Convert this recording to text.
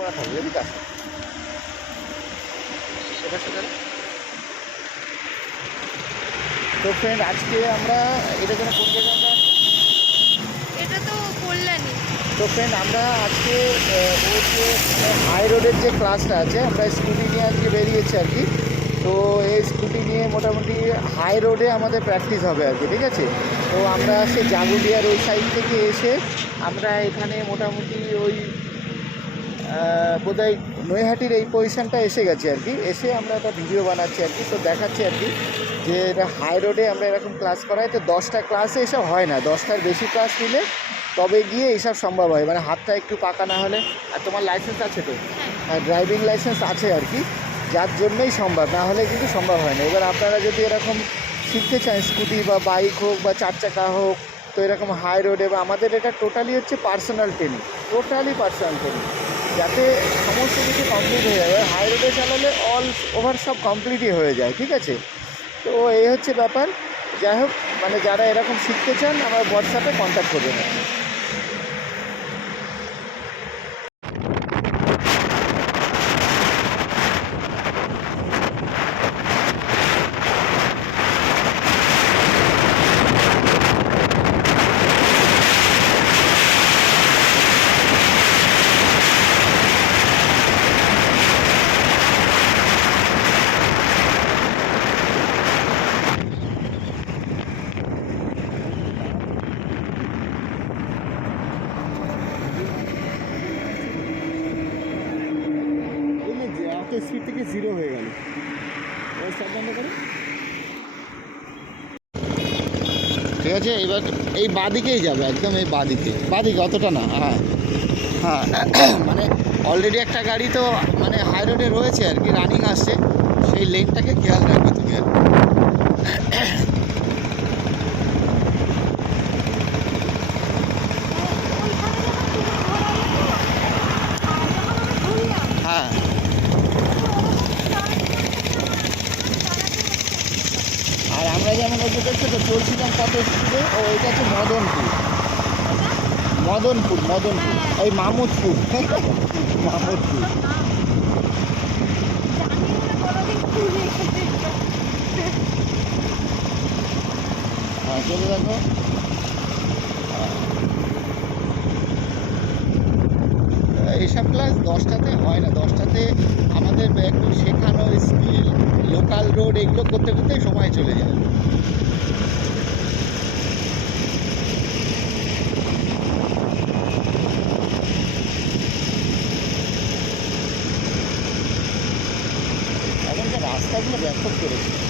করা থাকবে বিকাশ এটার সাথে। তো ফ্রেন্ড আজকে আমরা এটা যেন কোন জায়গায় আমরা এটা তো কল্যাণী। তো ফ্রেন্ড আমরা আজকে ওর যে হাই রোডের যে ক্লাসটা আছে আমরা স্কুটি নিয়ে আজকে বেরিয়েছি আর কি। তো এই স্কুটি নিয়ে মোটামুটি হাই রোডে আমাদের প্র্যাকটিস হবে আর কি, ঠিক আছে। তো আমরা সে জাগুলিয়ার ওই সাইড থেকে এসে আমরা এখানে মোটামুটি ওই বোধহয় নৈহাটির এই পজিশানটা এসে গেছি আর কি। এসে আমরা একটা ভিডিও বানাচ্ছি আর কি। তো দেখাচ্ছি আর কি যে এটা হাই রোডে আমরা এরকম ক্লাস করাই। তো 10টা ক্লাসে এসব হয় না, 10টার বেশি ক্লাস নিলে তবে গিয়ে এইসব সম্ভব হয়, মানে হাতটা একটু পাকা না হলে। আর তোমার লাইসেন্স আছে তো? হ্যাঁ, ড্রাইভিং লাইসেন্স আছে আর কি, যার জন্যই সম্ভব, না হলে কিন্তু সম্ভব হয় না। এবার আপনারা যদি এরকম শিখতে চান স্কুটি বা বাইক হোক বা 4 চাকা হোক, তো এরকম হাই রোডে বা আমাদের এটা টোটালি হচ্ছে personal training, totally personal training, যাতে সমস্ত কিছু কমপ্লিট হয়ে যাবে। হাই রোডে চালালে অল ওভার সব কমপ্লিটই হয়ে যায়, ঠিক আছে। তো এই হচ্ছে ব্যাপার। যাই হোক, মানে যারা এরকম শিখতে চান আমার হোয়াটসঅ্যাপে কন্ট্যাক্ট করবেন। স্পিড থেকে 0 হয়ে গেল, স্টার্ট বন্ধ করে। ঠিক আছে, এবার এই বাঁদিকেই যাবে, একদম এই বাঁদিকে, অতটা না। হ্যাঁ হ্যাঁ, মানে অলরেডি একটা গাড়ি তো মানে হাই রোডে রয়েছে আর কি, রানিং আসছে, সেই লেনটাকে খেয়াল রাখবে তুমি আর হ্যাঁ। আর আমরা যেমন ওই দেখছো তো চলছিলাম কত স্পিডে, ও এটা হচ্ছে মদনপুর ওই মামুদপুর মামুদপুর। হ্যাঁ, চলে দেখো। এইসব ক্লাস 10টাতে হয় না, 10টাতে আমাদের একটু শেখানো স্কিল, লোকাল রোড এগুলো করতে করতেই সময় চলে যায়। এখন যে রাস্তাগুলো ব্যাপক করেছে।